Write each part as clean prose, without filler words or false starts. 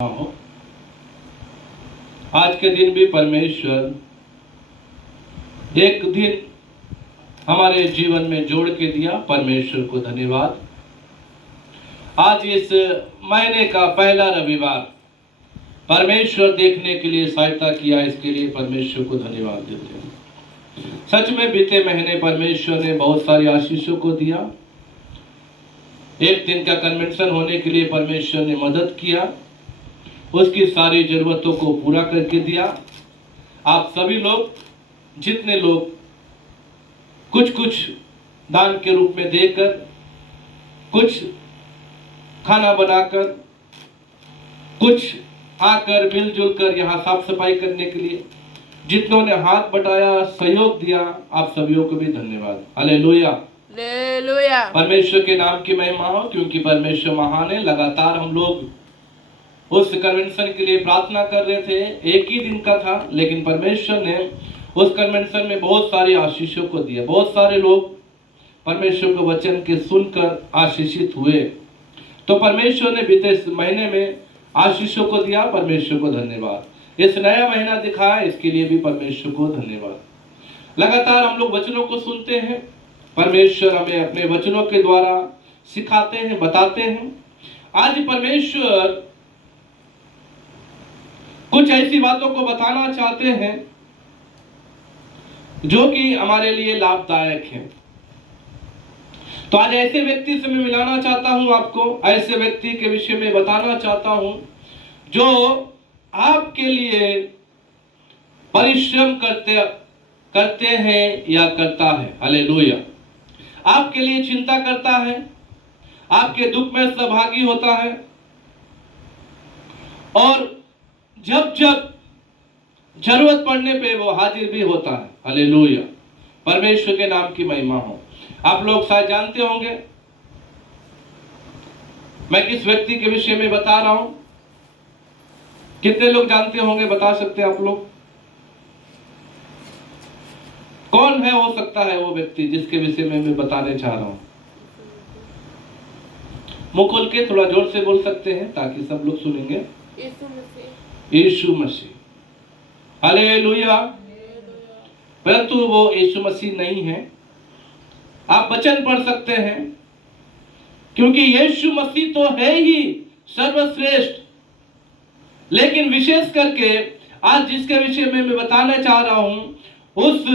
हो। आज के दिन भी परमेश्वर एक दिन हमारे जीवन में जोड़ के दिया। परमेश्वर को धन्यवाद। आज इस महीने का पहला रविवार परमेश्वर देखने के लिए सहायता किया, इसके लिए परमेश्वर को धन्यवाद देते हैं। सच में बीते महीने परमेश्वर ने बहुत सारी आशीषों को दिया। एक दिन का कन्वेंशन होने के लिए परमेश्वर ने मदद किया, उसकी सारी जरूरतों को पूरा करके दिया। आप सभी लोग, जितने लोग कुछ कुछ दान के रूप में देकर, कुछ खाना बनाकर, कुछ आकर मिलजुल कर यहाँ साफ सफाई करने के लिए जितनों ने हाथ बटाया, सहयोग दिया, आप सभी को भी धन्यवाद। Hallelujah, hallelujah. परमेश्वर के नाम की महिमा हो, क्योंकि परमेश्वर महान है। लगातार हम लोग उस कन्वेंशन के लिए प्रार्थना कर रहे थे। एक ही दिन का था, लेकिन परमेश्वर ने उस कन्वेंशन में बहुत सारी आशीषों को दिया। बहुत सारे लोग परमेश्वर के वचन के सुनकर आशीषित हुए। तो परमेश्वर ने बीते इस महीने में आशीषों को दिया। परमेश्वर को धन्यवाद। इस नया महीना दिखाया, इसके लिए भी परमेश्वर को धन्यवाद। लगातार हम लोग वचनों को सुनते हैं। परमेश्वर हमें अपने वचनों के द्वारा सिखाते हैं, बताते हैं। आज परमेश्वर कुछ ऐसी बातों को बताना चाहते हैं जो कि हमारे लिए लाभदायक है। तो आज ऐसे व्यक्ति से मैं मिलाना चाहता हूं आपको, ऐसे व्यक्ति के विषय में बताना चाहता हूं जो आपके लिए परिश्रम करते हैं या करता है। हालेलुया। आपके लिए चिंता करता है, आपके दुख में सहभागी होता है, और जब जब जरूरत पड़ने पे वो हाजिर भी होता है। हालेलुया। परमेश्वर के नाम की महिमा हो। आप लोग शायद जानते होंगे मैं किस व्यक्ति के विषय में बता रहा हूं। कितने लोग जानते होंगे, बता सकते हैं आप लोग? कौन है, हो सकता है वो व्यक्ति जिसके विषय में मैं बताने चाह रहा हूं? मुंह खोल के थोड़ा जोर से बोल सकते हैं ताकि सब लोग सुनेंगे। यीशु मसीह। हालेलुया। परंतु वो यीशु मसीह नहीं है। आप वचन पढ़ सकते हैं, क्योंकि यीशु मसीह तो है ही सर्वश्रेष्ठ। लेकिन विशेष करके आज जिसके विषय में मैं बताना चाह रहा हूं, उस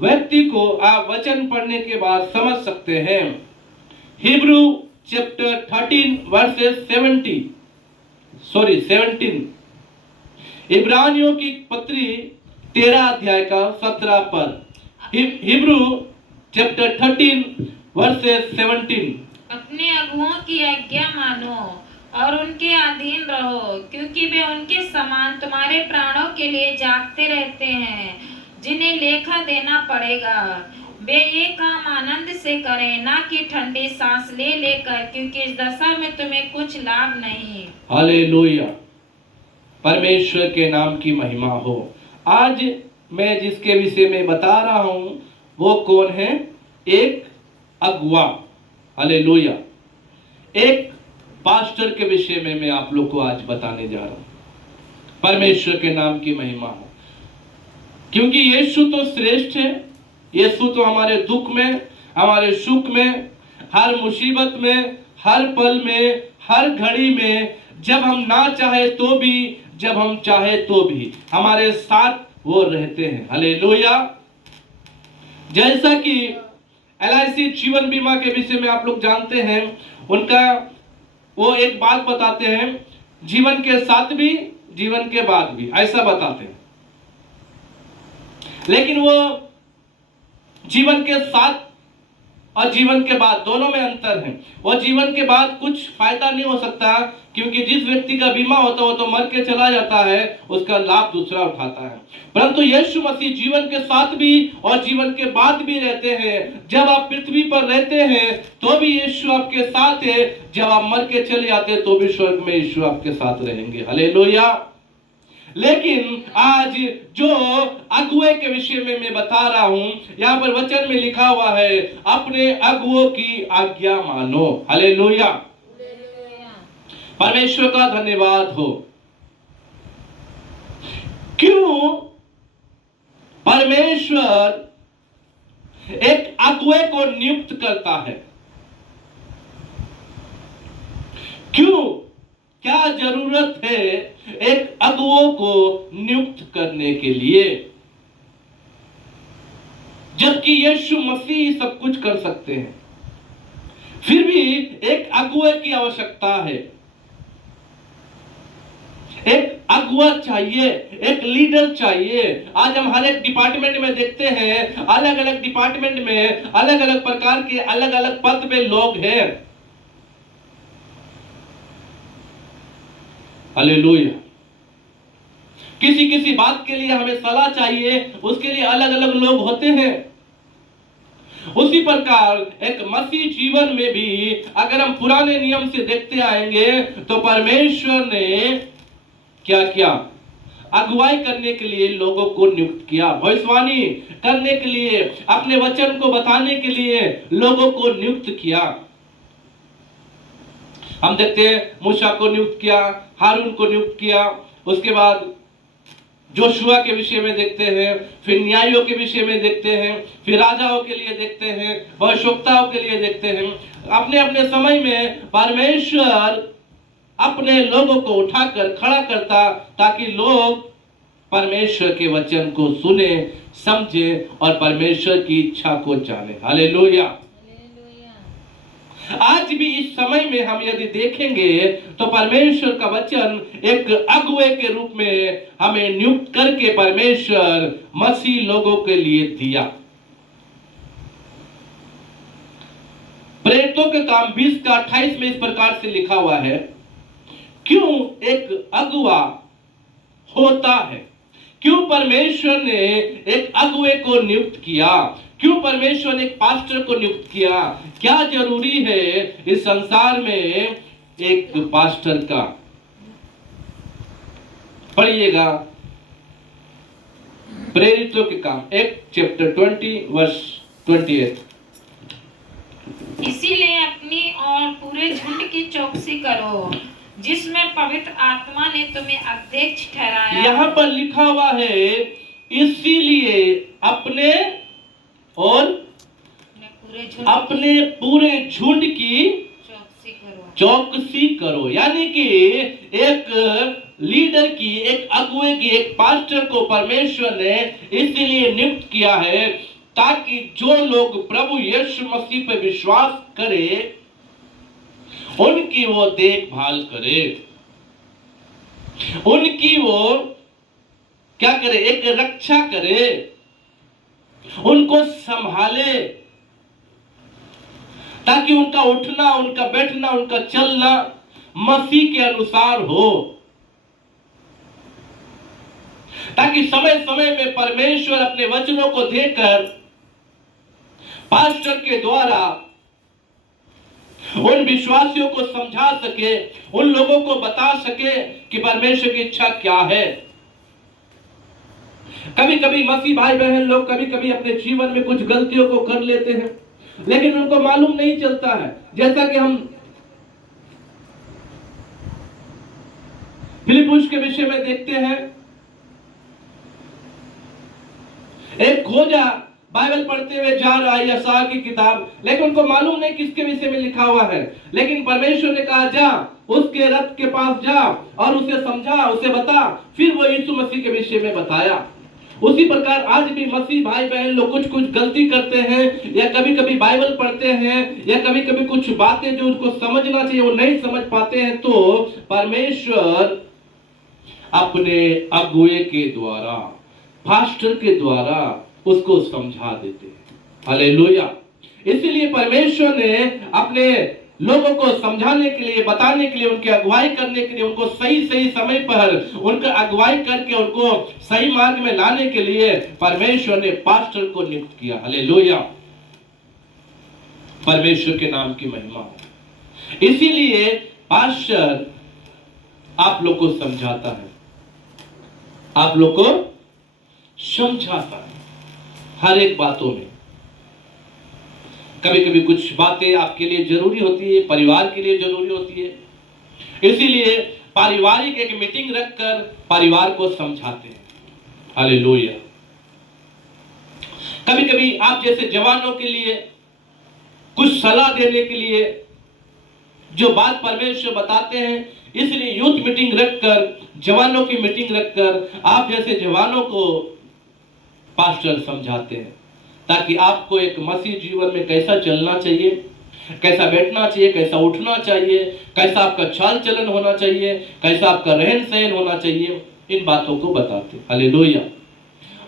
व्यक्ति को आप वचन पढ़ने के बाद समझ सकते हैं। Hebrew chapter 13 versus 17। इब्रानियों की पत्री 13 अध्याय का 17 पद। Hebrew chapter 13 versus 17। अपने अगुओं की आज्ञा मानो और उनके अधीन रहो, क्योंकि वे उनके समान तुम्हारे प्राणों के लिए जागते रहते हैं, जिन्हें लेखा देना पड़ेगा। वे ये काम आनंद से करें, ना कि ठंडी सांस ले लेकर, क्योंकि इस दशा में तुम्हें कुछ लाभ नहीं। हालेलुया। परमेश्वर के नाम की महिमा हो। आज मैं जिसके विषय में बता रहा हूं वो कौन है? एक अगुआ। हालेलुया। एक पास्टर के विषय में मैं आप लोग को आज बताने जा रहा हूं। परमेश्वर के नाम की महिमा हो, क्योंकि यीशु तो श्रेष्ठ है। यीशु तो हमारे दुख में, हमारे सुख में, हर मुसीबत में, हर पल में, हर घड़ी में, जब हम ना चाहे तो भी, जब हम चाहे तो भी हमारे साथ वो रहते हैं। हालेलुया। जैसा कि LIC जीवन बीमा के विषय में आप लोग जानते हैं, उनका वो एक बात बताते हैं, जीवन के साथ भी, जीवन के बाद भी, ऐसा बताते हैं। लेकिन वो जीवन के साथ और जीवन के बाद दोनों में अंतर है। वो जीवन के बाद कुछ फायदा नहीं हो सकता, क्योंकि जिस व्यक्ति का बीमा होता है वो तो मर के चला जाता है, उसका लाभ दूसरा उठाता है। परंतु यीशु मसीह जीवन के साथ भी और जीवन के बाद भी रहते हैं। जब आप पृथ्वी पर रहते हैं तो भी यीशु आपके साथ है, जब आप मर के चले जाते हैं तो भी स्वर्ग में यीशु आपके साथ रहेंगे। हालेलुया। लेकिन आज जो अगुए के विषय में मैं बता रहा हूं, यहाँ पर वचन में लिखा हुआ है, अपने अगुओं की आज्ञा मानो। हालेलुया। परमेश्वर का धन्यवाद हो। क्यों परमेश्वर एक अगुए को नियुक्त करता है? क्यों, क्या जरूरत है एक अगुओं को नियुक्त करने के लिए, जबकि यीशु मसीह सब कुछ कर सकते हैं? फिर भी एक अगुए की आवश्यकता है। एक अगुआ चाहिए, एक लीडर चाहिए। आज हम हर एक डिपार्टमेंट में देखते हैं, अलग अलग डिपार्टमेंट में अलग अलग प्रकार के अलग अलग पद पे लोग हैं। हालेलुया। किसी किसी बात के लिए हमें सलाह चाहिए, उसके लिए अलग अलग लोग होते हैं। उसी प्रकार एक मसीह जीवन में भी अगर हम पुराने नियम से देखते आएंगे तो परमेश्वर ने क्या किया? अगुवाई करने के लिए लोगों को नियुक्त किया, भविष्यवाणी करने के लिए, अपने वचन को बताने के लिए लोगों को नियुक्त किया। हम देखते हैं मूसा को नियुक्त किया, हारून को नियुक्त किया, उसके बाद जोशुआ के विषय में देखते हैं, फिर न्यायियों के विषय में देखते हैं, फिर राजाओं के लिए देखते हैं, भविष्यवक्ताओं के लिए देखते हैं। अपने अपने समय में परमेश्वर अपने लोगों को उठाकर खड़ा करता ताकि लोग परमेश्वर के वचन को सुने, समझे और परमेश्वर की इच्छा को जाने। हालेलुया। आज भी इस समय में हम यदि देखेंगे तो परमेश्वर का वचन एक अगुए के रूप में हमें नियुक्त करके परमेश्वर मसीह लोगों के लिए दिया। प्रेरितों के काम 20 का 28 में इस प्रकार से लिखा हुआ है, क्यों एक अगुआ होता है? क्यों परमेश्वर ने एक अगुए को नियुक्त किया? क्यों परमेश्वर ने एक पास्टर को नियुक्त किया? क्या जरूरी है इस संसार में एक पास्टर का? पढ़िएगा प्रेरितों के काम 1 चैप्टर 20 वर्स 28। इसीलिए अपनी और पूरे झुंड की चौकसी करो जिसमें पवित्र आत्मा ने तुम्हें अध्यक्ष ठहराया। यहाँ पर लिखा हुआ है, इसीलिए अपने और अपने पूरे झुंड की चौकसी करो। यानी कि एक लीडर की, एक अगुए की, एक पास्टर को परमेश्वर ने इसलिए नियुक्त किया है ताकि जो लोग प्रभु यीशु मसीह पर विश्वास करे उनकी वो देखभाल करे, उनकी वो क्या करे? एक रक्षा करे, उनको संभाले, ताकि उनका उठना, उनका बैठना, उनका चलना मसीह के अनुसार हो, ताकि समय समय में परमेश्वर अपने वचनों को देकर पास्टर के द्वारा उन विश्वासियों को समझा सके, उन लोगों को बता सके कि परमेश्वर की इच्छा क्या है। कभी कभी मसीह भाई बहन लोग कभी कभी अपने जीवन में कुछ गलतियों को कर लेते हैं, लेकिन उनको मालूम नहीं चलता है। जैसा कि हम फिलिप्पुस के विषय में देखते हैं, एक खोजा बाइबल पढ़ते हुए जा रहा है यशायाह की किताब, लेकिन उनको मालूम नहीं किसके विषय में लिखा हुआ है। लेकिन परमेश्वर ने कहा, जा उसके रथ के पास जा और उसे समझा, उसे बता। फिर वो यीशु मसीह के विषय में बताया। उसी प्रकार आज भी मसीह भाई बहन लोग कुछ कुछ गलती करते हैं, या कभी कभी बाइबल पढ़ते हैं, या कभी कभी कुछ बातें जो उनको समझना चाहिए वो नहीं समझ पाते हैं, तो परमेश्वर अपने अगुए के द्वारा, पास्टर के द्वारा उसको समझा देते हैं। हालेलुया। इसलिए परमेश्वर ने अपने लोगों को समझाने के लिए, बताने के लिए, उनकी अगुवाई करने के लिए, उनको सही सही समय पर उनका अगुवाई करके उनको सही मार्ग में लाने के लिए परमेश्वर ने पास्टर को नियुक्त किया। हालेलुया। परमेश्वर के नाम की महिमा हो। इसीलिए पास्टर आप लोग को समझाता है, आप लोग को समझाता है हर एक बातों में। कभी कभी कुछ बातें आपके लिए जरूरी होती है, परिवार के लिए जरूरी होती है, इसीलिए पारिवारिक एक मीटिंग रखकर परिवार को समझाते हैं। हालेलुया। कभी कभी आप जैसे जवानों के लिए कुछ सलाह देने के लिए जो बात परमेश्वर बताते हैं, इसलिए यूथ मीटिंग रखकर, जवानों की मीटिंग रखकर आप जैसे जवानों को पास्टर समझाते हैं, ताकि आपको एक मसीह जीवन में कैसा चलना चाहिए, कैसा बैठना चाहिए, कैसा उठना चाहिए, कैसा आपका चाल चलन होना चाहिए, कैसा आपका रहन सहन होना चाहिए, इन बातों को बताते हैं। हालेलुया।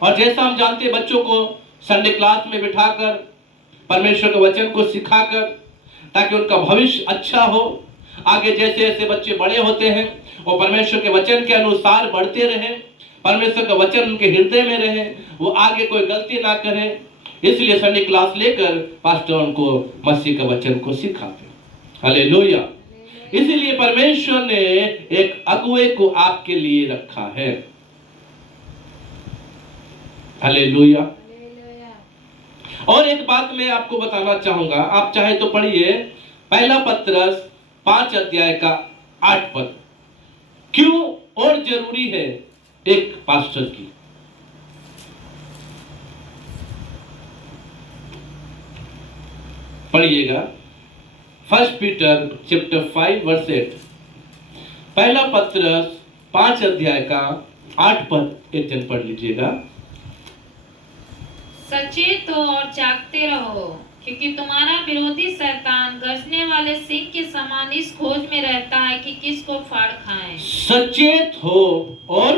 और जैसा हम जानते हैं, बच्चों को संडे क्लास में बिठाकर परमेश्वर के वचन को सिखाकर, ताकि उनका भविष्य अच्छा हो, आगे जैसे जैसे बच्चे बड़े होते हैं वो परमेश्वर के वचन के अनुसार बढ़ते रहे, परमेश्वर का वचन उनके हृदय में रहे, वो आगे कोई गलती ना करे। इसलिए संडे क्लास लेकर पास्टर उनको मसीह का वचन को सिखाते। हालेलुया। इसलिए परमेश्वर ने एक अगुवे को आपके लिए रखा है। हालेलुया। और एक बात मैं आपको बताना चाहूंगा, आप चाहे तो पढ़िए पहला पत्रस 5 अध्याय का 8 पद। क्यों और जरूरी है एक पास्टर की? पढ़िएगा, 1 पीटर चैप्टर 5 वर्स 8। पहला पत्रस 5 अध्याय का 8 पद एक जन पढ़ लीजिएगा। सचेत हो और जागते रहो, क्योंकि तुम्हारा विरोधी शैतान गरजने वाले सिंह के समान इस खोज में रहता है कि किसको फाड़ खाए। सचेत हो और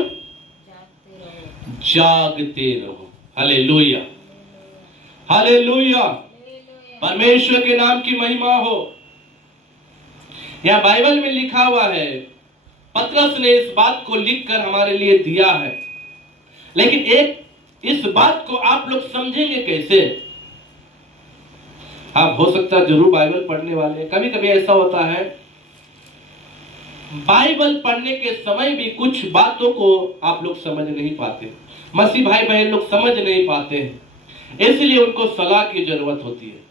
जागते रहो। Hallelujah, hallelujah. परमेश्वर के नाम की महिमा हो। यह बाइबल में लिखा हुआ है, पतरस ने इस बात को लिखकर हमारे लिए दिया है। लेकिन एक इस बात को आप लोग समझेंगे कैसे? आप हो सकता जरूर बाइबल पढ़ने वाले, कभी कभी ऐसा होता है बाइबल पढ़ने के समय भी कुछ बातों को आप लोग समझ नहीं पाते, मसीह भाई बहन लोग समझ नहीं पाते हैं, इसलिए उनको सलाह की जरूरत होती है।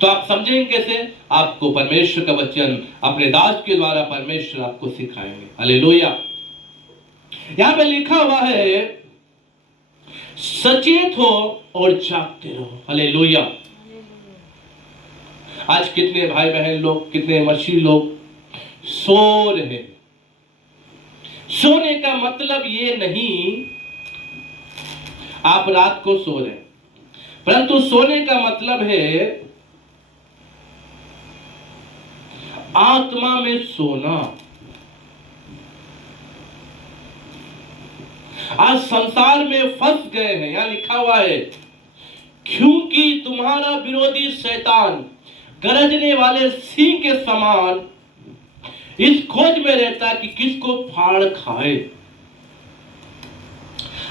तो आप समझेंगे कैसे? आपको परमेश्वर का वचन अपने दास के द्वारा परमेश्वर आपको सिखाएंगे। हालेलुया। यहां पे लिखा हुआ है, सचेत हो और जागते रहो। हालेलुया। आज कितने भाई बहन लोग, कितने मसीही लोग सो रहे। सोने का मतलब ये नहीं आप रात को सो रहे, परंतु सोने का मतलब है आत्मा में सोना। आज संसार में फंस गए हैं। यहां लिखा हुआ है, क्योंकि तुम्हारा विरोधी शैतान गरजने वाले सिंह के समान इस खोज में रहता है कि किसको फाड़ खाए।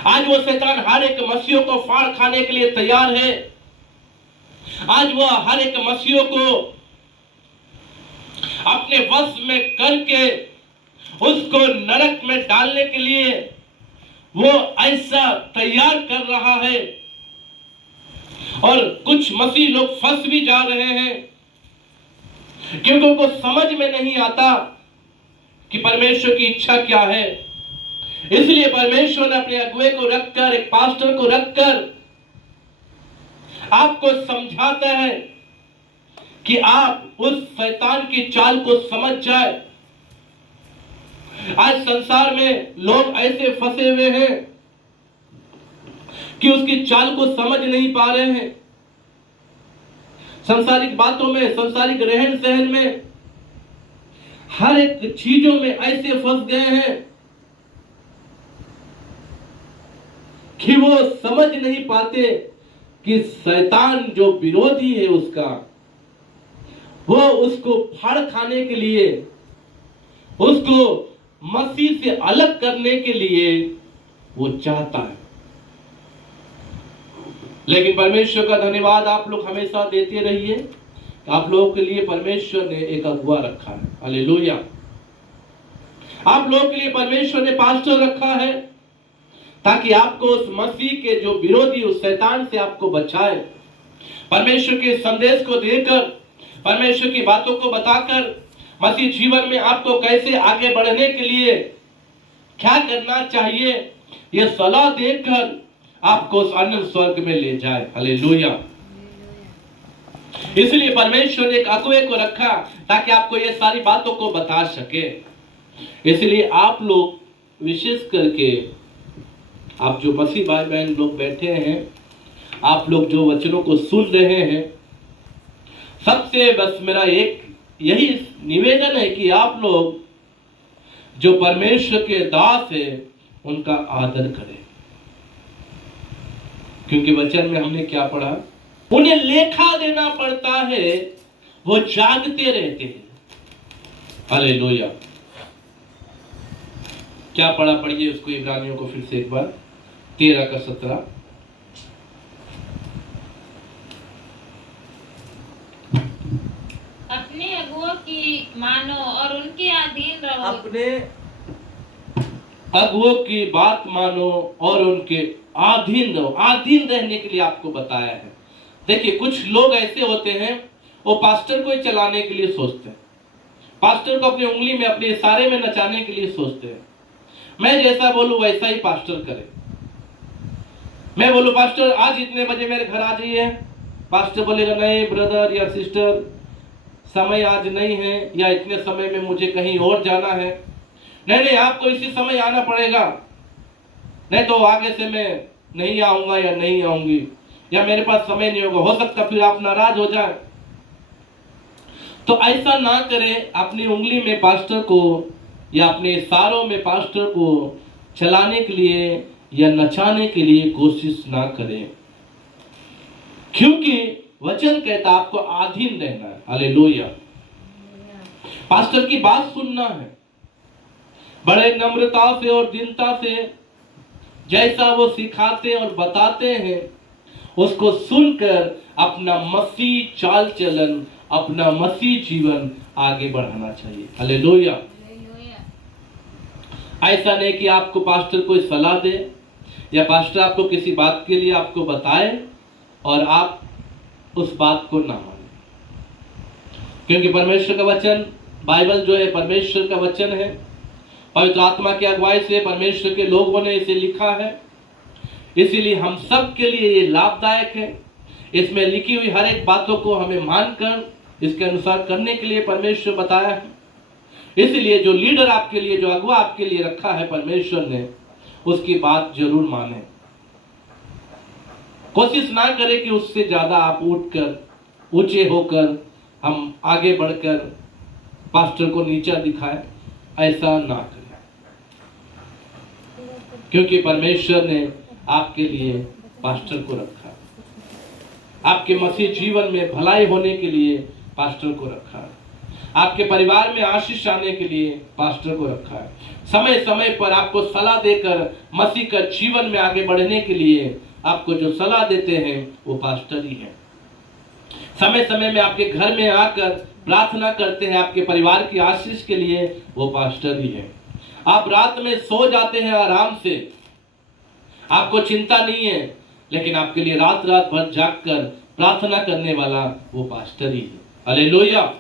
आज वो शैतान हर एक मसीह को फाड़ खाने के लिए तैयार है। आज वो हर एक मसीह को अपने वश में करके उसको नरक में डालने के लिए वो ऐसा तैयार कर रहा है। और कुछ मसीह लोग फंस भी जा रहे हैं, क्योंकि उनको समझ में नहीं आता कि परमेश्वर की इच्छा क्या है। इसलिए परमेश्वर ने अपने अगुवे को रखकर, एक पास्टर को रखकर आपको समझाता है कि आप उस शैतान की चाल को समझ जाए। आज संसार में लोग ऐसे फंसे हुए हैं कि उसकी चाल को समझ नहीं पा रहे हैं। सांसारिक बातों में, सांसारिक रहन सहन में, हर एक चीजों में ऐसे फंस गए हैं कि वो समझ नहीं पाते कि शैतान जो विरोधी है उसका, वो उसको फाड़ खाने के लिए, उसको मसीह से अलग करने के लिए वो चाहता है। लेकिन परमेश्वर का धन्यवाद आप लोग हमेशा देते रहिए, आप लोगों के लिए परमेश्वर ने एक अगुवा रखा है। हालेलुया। आप लोगों के लिए परमेश्वर ने पास्टर रखा है, ताकि आपको उस मसीह के जो विरोधी, उस शैतान से आपको बचाए। परमेश्वर के संदेश को देकर, परमेश्वर की बातों को बताकर मसीह जीवन में आपको कैसे आगे बढ़ने के लिए क्या करना चाहिए, ये सलाह देकर आपको उस अनंत स्वर्ग में ले जाए। हालेलुया। इसलिए परमेश्वर ने एक अगुवे को रखा ताकि आपको ये सारी बातों को बता सके। इसलिए आप लोग विशेष करके, आप जो मसीह भाई बहन लोग बैठे हैं, आप लोग जो वचनों को सुन रहे हैं, सबसे बस मेरा एक यही निवेदन है कि आप लोग जो परमेश्वर के दास है उनका आदर करें। क्योंकि वचन में हमने क्या पढ़ा, उन्हें लेखा देना पड़ता है, वो जागते रहते हैं। हालेलुया। क्या पढ़ा, पढ़िए उसको, इब्रानियों को फिर से एक बार 13 का 17। अपने अगुओं की मानो और उनके अधीन रहो। अपने अगुओं की बात मानो और उनके अधीन रहो। अधीन रहने के लिए आपको बताया है। देखिए, कुछ लोग ऐसे होते हैं, वो पास्टर को ही चलाने के लिए सोचते हैं, पास्टर को अपनी उंगली में, अपने इशारे में नचाने के लिए सोचते हैं। मैं जैसा बोलूं वैसा ही पास्टर करे। मैं बोलूं पास्टर आज इतने बजे मेरे घर आ जाइए, पास्टर बोलेगा नहीं ब्रदर या सिस्टर, समय आज नहीं है, या इतने समय में मुझे कहीं और जाना है। नहीं, आपको इसी समय आना पड़ेगा, नहीं तो आगे से मैं नहीं आऊंगा या नहीं आऊंगी, या मेरे पास समय नहीं होगा, हो सकता फिर आप नाराज हो जाए। तो ऐसा ना करें। अपनी उंगली में पास्टर को या अपने इशारों में पास्टर को चलाने के लिए या नचाने के लिए कोशिश ना करें, क्योंकि वचन कहता आपको अधीन रहना है। हालेलुया। पास्टर की बात सुनना है, बड़े नम्रता से और दीनता से, जैसा वो सिखाते और बताते हैं उसको सुनकर अपना मसीह चाल चलन, अपना मसीह जीवन आगे बढ़ाना चाहिए। हालेलुया। ऐसा नहीं कि आपको पास्टर कोई सलाह दे या पास्टर आपको किसी बात के लिए आपको बताए और आप उस बात को ना माने, क्योंकि परमेश्वर का वचन, बाइबल जो है परमेश्वर का वचन है। पवित्र आत्मा की अगुवाई से परमेश्वर के लोगों ने इसे लिखा है, इसीलिए हम सब के लिए ये लाभदायक है। इसमें लिखी हुई हर एक बातों को हमें मानकर इसके अनुसार करने के लिए परमेश्वर बताया है। इसलिए जो लीडर आपके लिए, जो अगुवा आपके लिए रखा है परमेश्वर ने, उसकी बात जरूर माने। कोशिश ना करें कि उससे ज्यादा आप उठकर, ऊंचे होकर हम आगे बढ़कर पास्टर को नीचा दिखाएं, ऐसा ना करें, क्योंकि परमेश्वर ने आपके लिए पास्टर को रखा, आपके मसीह जीवन में भलाई होने के लिए पास्टर को रखा, आपके परिवार में आशीष आने के लिए पास्टर को रखा है। समय समय पर आपको सलाह देकर मसीह का जीवन में आगे बढ़ने के लिए आपको जो सलाह देते हैं वो पास्टर ही है। समय समय में आपके घर में आकर प्रार्थना करते हैं आपके परिवार की आशीष के लिए, वो पास्टर ही है। आप रात में सो जाते हैं आराम से, आपको चिंता नहीं है, लेकिन आपके लिए रात रात भर जागकर प्रार्थना करने वाला वो पास्टर ही है। हालेलुया।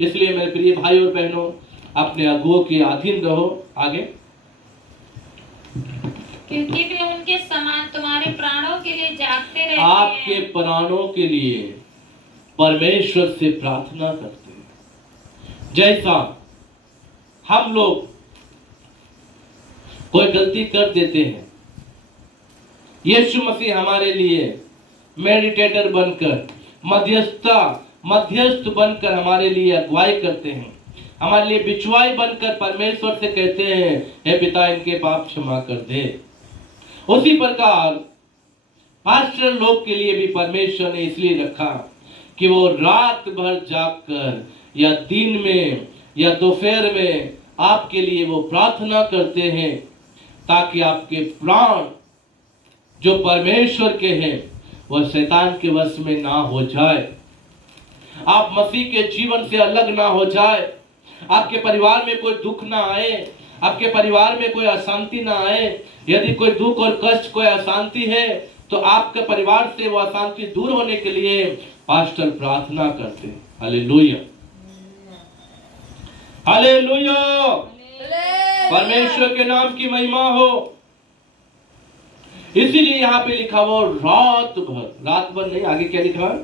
इसलिए मेरे प्रिय भाई और बहनों, अपने अगुओं के अधीन रहो। आगे, क्योंकि वे उनके समान तुम्हारे प्राणों के लिए जागते रहते हैं। आपके प्राणों के लिए परमेश्वर से प्रार्थना करते हैं। जैसा हम लोग कोई गलती कर देते हैं, यीशु मसीह हमारे लिए मेडिटेटर बनकर, मध्यस्थ बनकर हमारे लिए अगुवाई करते हैं, हमारे लिए बिचवाई बनकर परमेश्वर से कहते हैं, हे पिता इनके पाप क्षमा कर दे। उसी प्रकार पास्टर लोग के लिए भी परमेश्वर ने इसलिए रखा कि वो रात भर जागकर या दिन में या दोपहर में आपके लिए वो प्रार्थना करते हैं, ताकि आपके प्राण जो परमेश्वर के हैं वह शैतान के वश में ना हो जाए, आप मसीह के जीवन से अलग ना हो जाए, आपके परिवार में कोई दुख ना आए, आपके परिवार में कोई अशांति ना आए। यदि कोई दुख और कष्ट, कोई अशांति है, तो आपके परिवार से वो अशांति दूर होने के लिए पास्टर प्रार्थना करते हैं। Hallelujah, hallelujah. परमेश्वर के नाम की महिमा हो। इसीलिए यहाँ पे लिखा हुआ रात भर नहीं, आगे क्या लिखा है?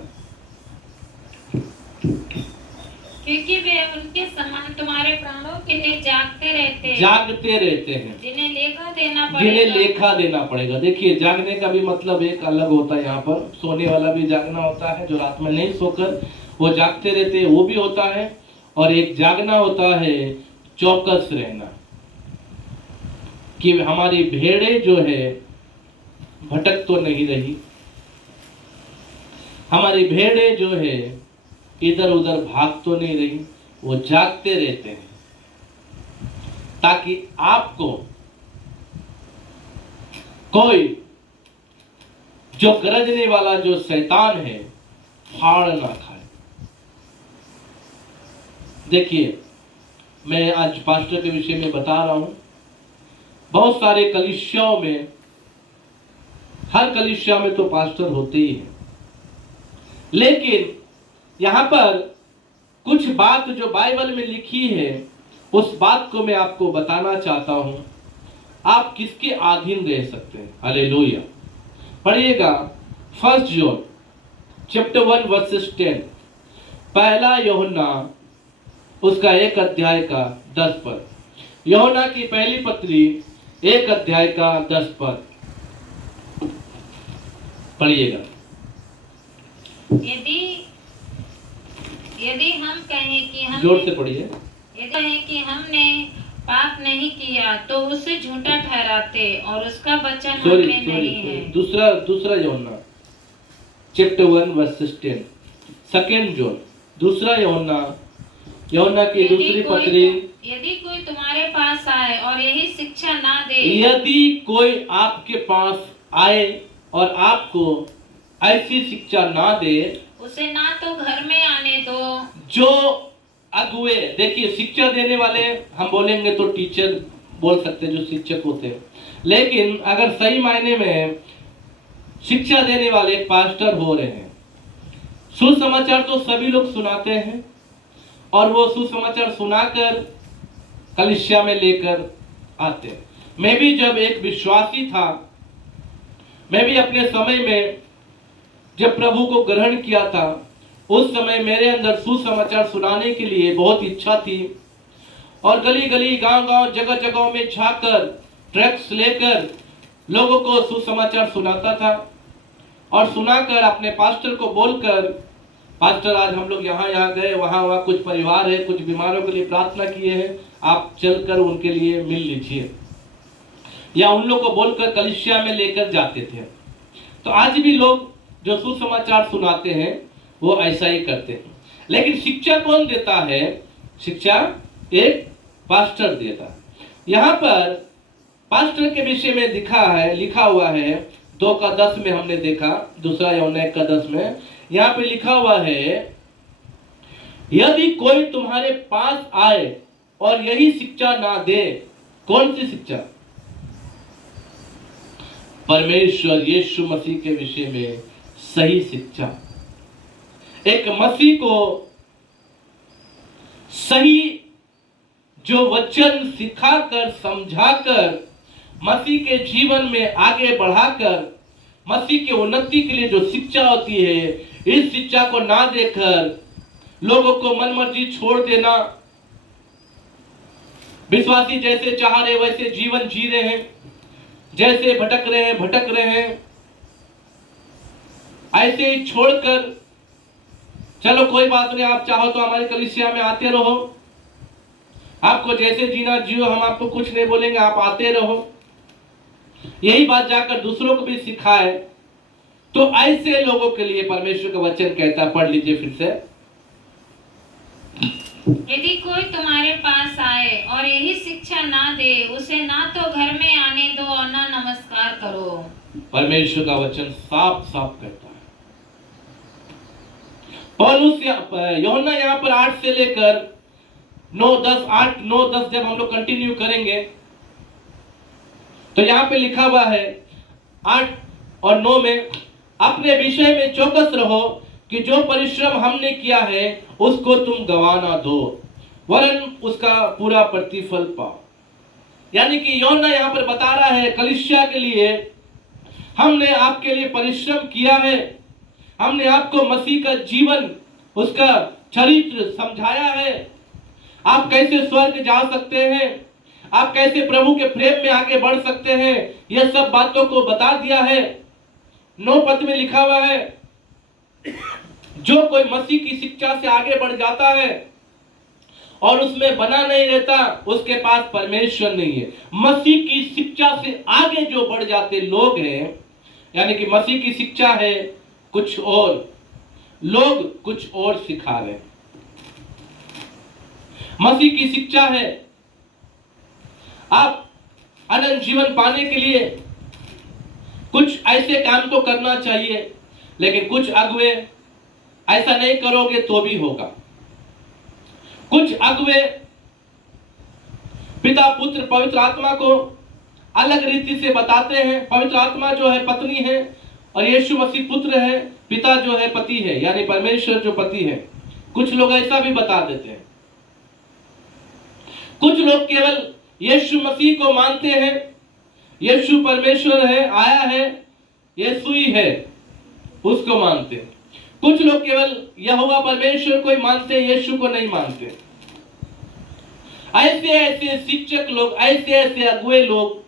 क्योंकि वे उनके समान तुम्हारे प्राणों के लिए जागते रहते हैं, जिन्हें लेखा देना पड़ेगा। देखिए, जागने का भी मतलब एक अलग होता है। यहाँ पर सोने वाला भी जागना होता है, जो रात में नहीं सोकर वो जागते रहते हैं, वो भी होता है। और एक जागना होता है चौकस रहना, कि हमारी भेड़ें जो है भटक तो नहीं रही, हमारी भेड़ें जो है इधर उधर भाग तो नहीं रही, वो जागते रहते हैं, ताकि आपको कोई जो गरजने वाला जो शैतान है फाड़ ना खाए। देखिए, मैं आज पास्टर के विषय में बता रहा हूं। बहुत सारे कलीसियाओं में, हर कलीसिया में तो पास्टर होते ही हैं, लेकिन यहाँ पर कुछ बात जो बाइबल में लिखी है, उस बात को मैं आपको बताना चाहता हूं। आप किसके अधीन रह सकते हैं? हालेलुया। पढ़िएगा 1 जॉन चैप्टर 1 वर्सेस 10, पहला यूहन्ना उसका 1 अध्याय का 10 पद। यूहन्ना की पहली पत्री 1 अध्याय का 10 पद पढ़िएगा। यदि हम कहें कि हम जोर से पढ़िए। यदि कहें कि हमने पाप नहीं किया तो उसे झूठा ठहराते और उसका वचन हम में नहीं है। दूसरा यूहन्ना चैप्टर 1 वर्सेस 10, सेकंड जॉन, दूसरा यूहन्ना की दूसरी पत्री। यदि कोई तुम्हारे पास आए और यही शिक्षा ना दे, यदि कोई आपके पास आए और आपको ऐसी शिक्षा ना दे, उसे ना तो घर में आने दो। जो अगुए, देखिए शिक्षा देने वाले हम बोलेंगे तो टीचर बोल सकते हैं, जो शिक्षक होते हैं, लेकिन अगर सही मायने में शिक्षा देने वाले पास्टर हो रहे हैं। सुसमाचार तो सभी लोग सुनाते हैं, और वो सुसमाचार सुनाकर कलीसिया में लेकर आते हैं। मैं भी जब एक विश्वासी था, मैं भी अपने समय में जब प्रभु को ग्रहण किया था, उस समय मेरे अंदर सुसमाचार सुनाने के लिए बहुत इच्छा थी, और गली गली, गांव गांव, जगह जगहों में जाकर ट्रैक्ट्स लेकर लोगों को सुसमाचार सुनाता था, और सुनाकर अपने पास्टर को बोलकर, पास्टर आज हम लोग यहाँ गए, वहाँ कुछ परिवार है, कुछ बीमारों के लिए प्रार्थना किए हैं, आप चलकर उनके लिए मिल लीजिए, या उन लोग को बोलकर कलीसिया में लेकर जाते थे। तो आज भी लोग जो सुसमाचार सुनाते हैं वो ऐसा ही करते हैं। लेकिन शिक्षा कौन देता है? शिक्षा एक पास्टर देता है। यहाँ पर पास्टर के विषय में लिखा हुआ है 2:10 में हमने देखा, दूसरा यूहन्ना 1:10 में यहाँ पे लिखा हुआ है, यदि कोई तुम्हारे पास आए और यही शिक्षा ना दे। कौन सी शिक्षा? परमेश्वर यीशु मसीह के विषय में सही शिक्षा। एक मसीह को सही जो वचन सिखाकर, समझाकर, मसीह के जीवन में आगे बढ़ाकर, मसीह की उन्नति के लिए जो शिक्षा होती है, इस शिक्षा को ना देकर लोगों को मनमर्जी छोड़ देना, विश्वासी जैसे चाह रहे वैसे जीवन जी रहे हैं, जैसे भटक रहे हैं, ऐसे ही छोड़कर चलो कोई बात नहीं, आप चाहो तो हमारी कलीसिया में आते रहो, आपको जैसे जीना जियो, हम आपको कुछ नहीं बोलेंगे, आप आते रहो, यही बात जाकर दूसरों को भी सिखाए। तो ऐसे लोगों के लिए परमेश्वर का वचन कहता है, पढ़ लीजिए फिर से। यदि कोई तुम्हारे पास आए और यही शिक्षा ना दे, उसे ना तो घर में आने दो और ना नमस्कार करो। परमेश्वर का वचन साफ साफ कहता है। पौलुस यूहन्ना यहाँ पर 8 से लेकर 9-10 जब हम लोग कंटिन्यू करेंगे तो यहाँ पे लिखा हुआ है 8 और 9 में, अपने विषय में चौकस रहो कि जो परिश्रम हमने किया है उसको तुम गवा ना दो, वरन उसका पूरा प्रतिफल पाओ। यानी कि यूहन्ना यहाँ पर बता रहा है कलीसिया के लिए, हमने आपके लिए परिश्रम किया है, हमने आपको मसीह का जीवन, उसका चरित्र समझाया है, आप कैसे स्वर्ग जा सकते हैं, आप कैसे प्रभु के प्रेम में आगे बढ़ सकते हैं, यह सब बातों को बता दिया है। 9 पद में लिखा हुआ है, जो कोई मसीह की शिक्षा से आगे बढ़ जाता है और उसमें बना नहीं रहता, उसके पास परमेश्वर नहीं है। मसीह की शिक्षा से आगे जो बढ़ जाते लोग हैं, यानी कि मसीह की शिक्षा है कुछ और, लोग कुछ और सिखा रहे हैं। मसीह की शिक्षा है आप अनंत जीवन पाने के लिए कुछ ऐसे काम तो करना चाहिए, लेकिन कुछ अगुए ऐसा नहीं करोगे तो भी होगा। कुछ अगुए पिता पुत्र पवित्र आत्मा को अलग रीति से बताते हैं। पवित्र आत्मा जो है पत्नी है और यीशु मसीह पुत्र है, पिता जो है पति है, यानी परमेश्वर जो पति है। कुछ लोग ऐसा भी बता देते हैं। कुछ लोग केवल यीशु मसीह को मानते हैं, यीशु परमेश्वर है, आया है, यीशु ही है, उसको मानते हैं। कुछ लोग केवल यहोवा परमेश्वर को ही मानते हैं, यीशु को नहीं मानते। ऐसे ऐसे शिक्षक लोग, ऐसे ऐसे अगुए लोग,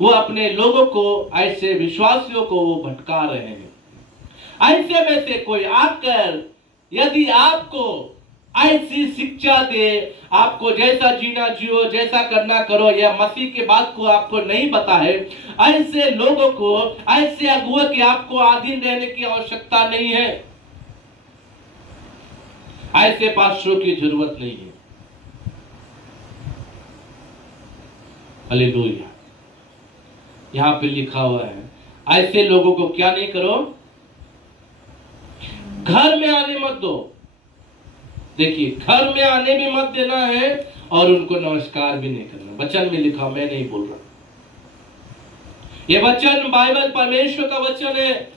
वो अपने लोगों को, ऐसे विश्वासियों को वो भटका रहे हैं। ऐसे में से कोई आकर यदि आपको ऐसी शिक्षा दे, आपको जैसा जीना जियो, जैसा करना करो, या मसीह के बात को आपको नहीं पता है, ऐसे लोगों को, ऐसे अगुआ के आपको अधीन रहने की आवश्यकता नहीं है। ऐसे पास्टरों की जरूरत नहीं है। हालेलुया। यहां पे लिखा हुआ है, ऐसे लोगों को क्या नहीं करो, घर में आने मत दो। देखिए, घर में आने भी मत देना है और उनको नमस्कार भी नहीं करना। वचन में लिखा, मैं नहीं बोल रहा। यह वचन बाइबल परमेश्वर का वचन है।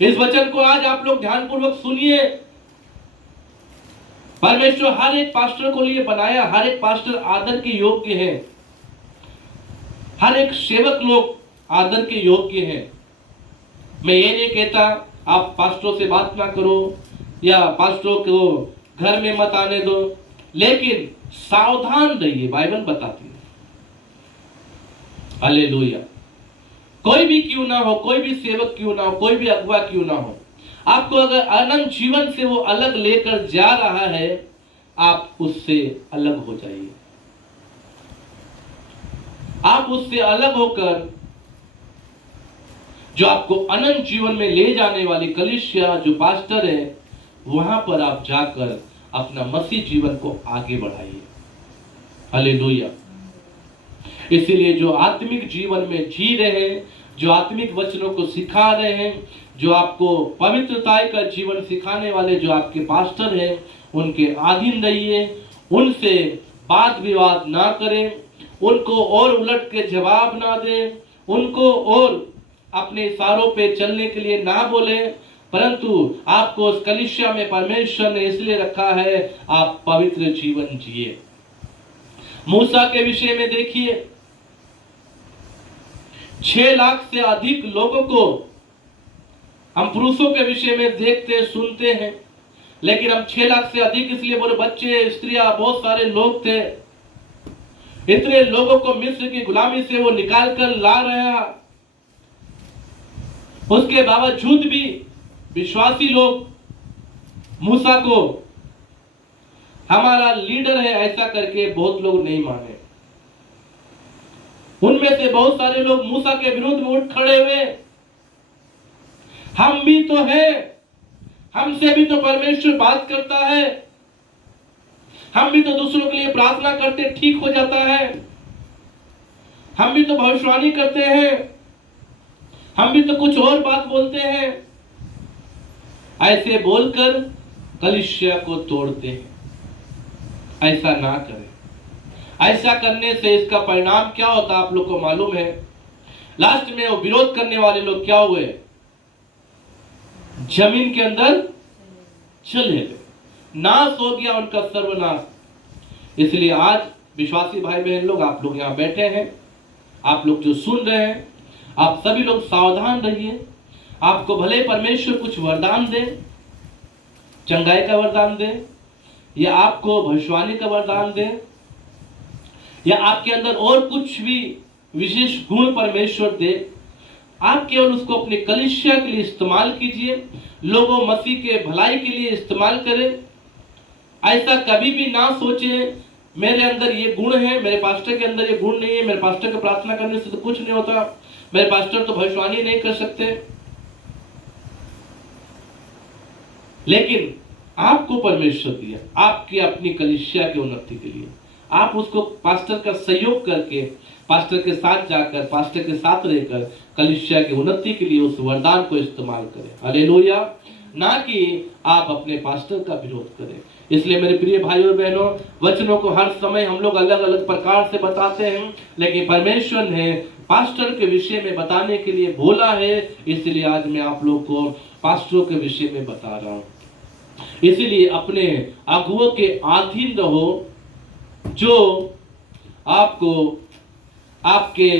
इस वचन को आज आप लोग ध्यानपूर्वक सुनिए। परमेश्वर हर एक पास्टर को लिए बनाया, हर एक पास्टर आदर के योग्य है, हर एक सेवक लोग आदर के योग्य है। मैं ये नहीं कहता आप पास्टरों से बात ना करो या पास्टरों को घर में मत आने दो, लेकिन सावधान रहिए, बाइबल बताती है। हालेलुया। कोई भी क्यों ना हो, कोई भी सेवक क्यों ना हो, कोई भी अगुआ क्यों ना हो, आपको अगर अनंत जीवन से वो अलग लेकर जा रहा है, आप उससे अलग हो जाइए। आप उससे अलग होकर जो आपको अनंत जीवन में ले जाने वाली कलीसिया, जो पास्टर है, वहां पर आप जाकर अपना मसीह जीवन को आगे बढ़ाइए। हालेलुया। इसलिए जो आत्मिक जीवन में जी रहे हैं, जो आत्मिक वचनों को सिखा रहे हैं, जो आपको पवित्रता का जीवन सिखाने वाले जो आपके पास्टर हैं, उनके अधीन रहिए। उनसे वाद विवाद ना करें, उनको और उलट के जवाब ना दें, उनको और अपने इशारों पे चलने के लिए ना बोले, परंतु आपको उस कलीसिया में परमेश्वर ने इसलिए रखा है, आप पवित्र जीवन जिए। मूसा के विषय में देखिए, 6 लाख से अधिक लोगों को हम पुरुषों के विषय में देखते सुनते हैं, लेकिन हम 6 लाख से अधिक इसलिए बोले, बच्चे, स्त्रियां, बहुत सारे लोग थे। इतने लोगों को मिस्र की गुलामी से वो निकाल कर ला रहा, उसके बावजूद भी विश्वासी लोग मूसा को हमारा लीडर है ऐसा करके बहुत लोग नहीं माने। उनमें से बहुत सारे लोग मूसा के विरुद्ध में उठ खड़े हुए, हम भी तो हैं, हमसे भी तो परमेश्वर बात करता है, हम भी तो दूसरों के लिए प्रार्थना करते ठीक हो जाता है, हम भी तो भविष्यवाणी करते हैं, हम भी तो कुछ और बात बोलते हैं। ऐसे बोलकर कलीसिया को तोड़ते हैं। ऐसा ना करें। ऐसा करने से इसका परिणाम क्या होता आप लोग को मालूम है। लास्ट में वो विरोध करने वाले लोग क्या हुए, जमीन के अंदर चले गए, नाश हो गया उनका सर्वनाश। इसलिए आज विश्वासी भाई बहन लोग, आप लोग यहाँ बैठे हैं, आप लोग जो सुन रहे हैं, आप सभी लोग सावधान रहिए। आपको भले परमेश्वर कुछ वरदान दे, चंगाई का वरदान दे, या आपको भविष्यवाणी का वरदान दे, या आपके अंदर और कुछ भी विशेष गुण परमेश्वर दे, आप केवल उसको अपनी कलीसिया के लिए इस्तेमाल कीजिए, लोगों मसीह के भलाई के लिए इस्तेमाल करें। ऐसा कभी भी ना सोचे मेरे अंदर ये गुण है, मेरे पास्टर के अंदर ये गुण नहीं है, मेरे पास्टर को प्रार्थना करने से तो कुछ नहीं होता, मेरे पास्टर तो भविष्यवाणी नहीं कर सकते। लेकिन आपको परमेश्वर दिया आपकी अपनी कलीसिया की उन्नति के लिए, आप उसको पास्टर का सहयोग करके, पास्टर के साथ जाकर, पास्टर के साथ रहकर कलीसिया की उन्नति के लिए उस वरदान को इस्तेमाल करें। हालेलुया। ना कि आप अपने पास्टर का विरोध करें। इसलिए मेरे प्रिय भाइयों और बहनों, वचनों को हर समय हम लोग अलग अलग प्रकार से बताते हैं, लेकिन परमेश्वर ने पास्टर के विषय में बताने के लिए बोला है, इसलिए आज मैं आप लोग को पास्टरों के विषय में बता रहा हूं। इसीलिए अपने अगुओं के अधीन रहो, जो आपको आपके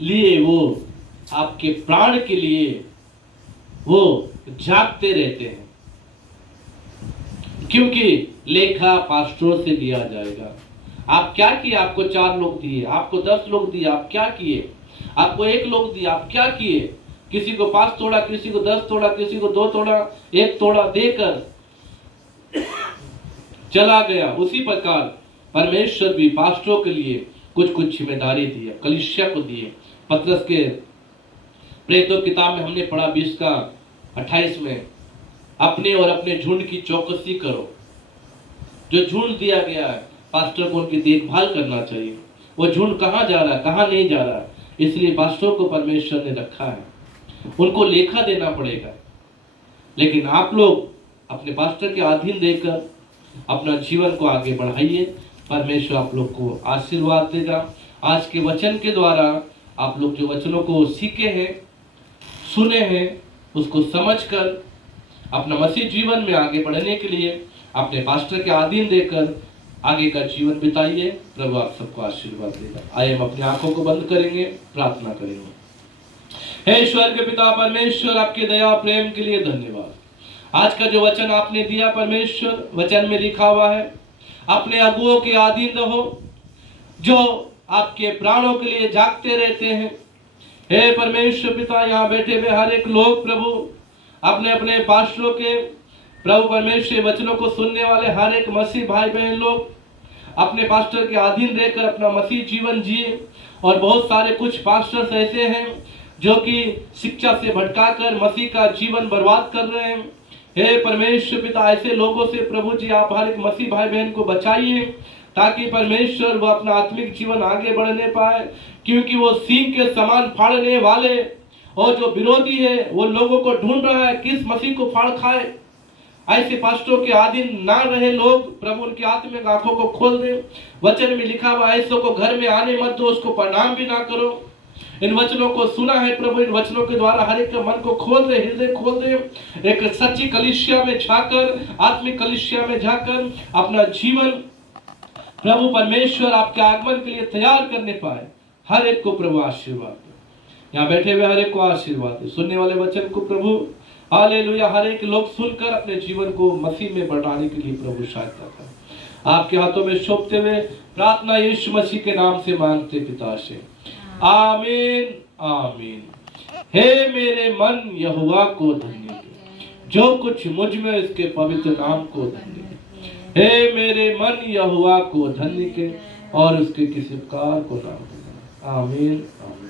लिए, वो आपके प्राण के लिए वो जागते रहते हैं, क्योंकि लेखा पास्टरों से दिया जाएगा। आप क्या किए? आपको 4 लोग दिए, आपको 10 लोग दिए, आप क्या किए? आपको 1 लोग दिए, आप क्या किए? किसी को 5 तोड़ा, किसी को 10 तोड़ा, किसी को 2 तोड़ा, 1 तोड़ा देकर चला गया। उसी प्रकार परमेश्वर भी पास्टरों के लिए कुछ कुछ जिम्मेदारी दी है, कलीसिया को दी है। पतरस के प्रेरितों किताब में हमने पढ़ा 20:28 में, अपने और अपने झुंड की चौकसी करो। जो झुंड दिया गया है, पास्टर को उनकी देखभाल करना चाहिए। वो झुंड कहाँ जा रहा है, कहाँ नहीं जा रहा है, इसलिए पास्टरों को परमेश्वर ने रखा है, उनको लेखा देना पड़ेगा। लेकिन आप लोग अपने पास्टर के अधीन देकर अपना जीवन को आगे बढ़ाइए, परमेश्वर आप लोग को आशीर्वाद देगा। आज के वचन के द्वारा आप लोग जो वचनों को सीखे हैं, सुने हैं, उसको समझकर अपना मसीह जीवन में आगे बढ़ने के लिए अपने पास्टर के अधीन देकर आगे का जीवन बिताइए। प्रभु आप सबको आशीर्वाद देगा। आइए हम अपनी आंखों को बंद करेंगे, प्रार्थना करेंगे। हे ईश्वर के पिता परमेश्वर, आपके दया प्रेम के लिए धन्यवाद। आज का जो वचन आपने दिया परमेश्वर, वचन में लिखा हुआ है, अपने अगुओं के अधीन रहो जो आपके प्राणों के लिए जागते रहते हैं। हे परमेश्वर पिता, यहाँ बैठे हुए हर एक लोग प्रभु अपने अपने पास्टरों के, प्रभु परमेश्वर वचनों को सुनने वाले हर एक मसीह भाई बहन लोग अपने पास्टर के अधीन रहकर अपना मसीह जीवन जिए। और बहुत सारे कुछ पास्टर्स ऐसे हैं जो कि शिक्षा से भटकाकर मसीह का जीवन बर्बाद कर रहे हैं। हे परमेश्वर पिता, ऐसे लोगों से प्रभु जी आप हर एक मसीह भाई बहन को बचाइए, ताकि परमेश्वर वो अपना आत्मिक जीवन आगे बढ़ने पाए, क्योंकि वो सींग के समान फाड़ने वाले और जो विरोधी है वो लोगों को ढूंढ रहा है किस मसीह को फाड़ खाए। ऐसे पास्टरों के अधीन ना रहे लोग, प्रभु उनकी आत्मिक आंखों को खोल दे। वचन में लिखा हुआ ऐसों को घर में आने मत दो, उसको प्रणाम भी ना करो। इन वचनों को सुना है प्रभु, इन वचनों के द्वारा हर एक मन को खोल दे, हृदय खोल दे। एक सच्ची कलीसिया में जाकर, आत्मिक कलीसिया में जाकर अपना जीवन प्रभु परमेश्वर आपके आगमन के लिए तैयार करने पाए। हर एक को प्रभु आशीर्वाद दे, यहाँ बैठे हुए हर एक को आशीर्वाद दे। सुनने वाले वचन को प्रभु हालेलुया, हर एक लोग सुनकर अपने जीवन को मसीह में बढ़ाने के लिए प्रभु सहायता कर। आपके हाथों में सौंपते हुए प्रार्थना यीशु मसीह के नाम से मांगते पिता से, आमीन आमीन। हे मेरे मन यहोवा को धन्य दे, जो कुछ मुझ में इसके पवित्र नाम को धन्य दे। हे मेरे मन यहोवा को धन्य के और उसके किसी उपकार को नाम दे। आमीन आमीन।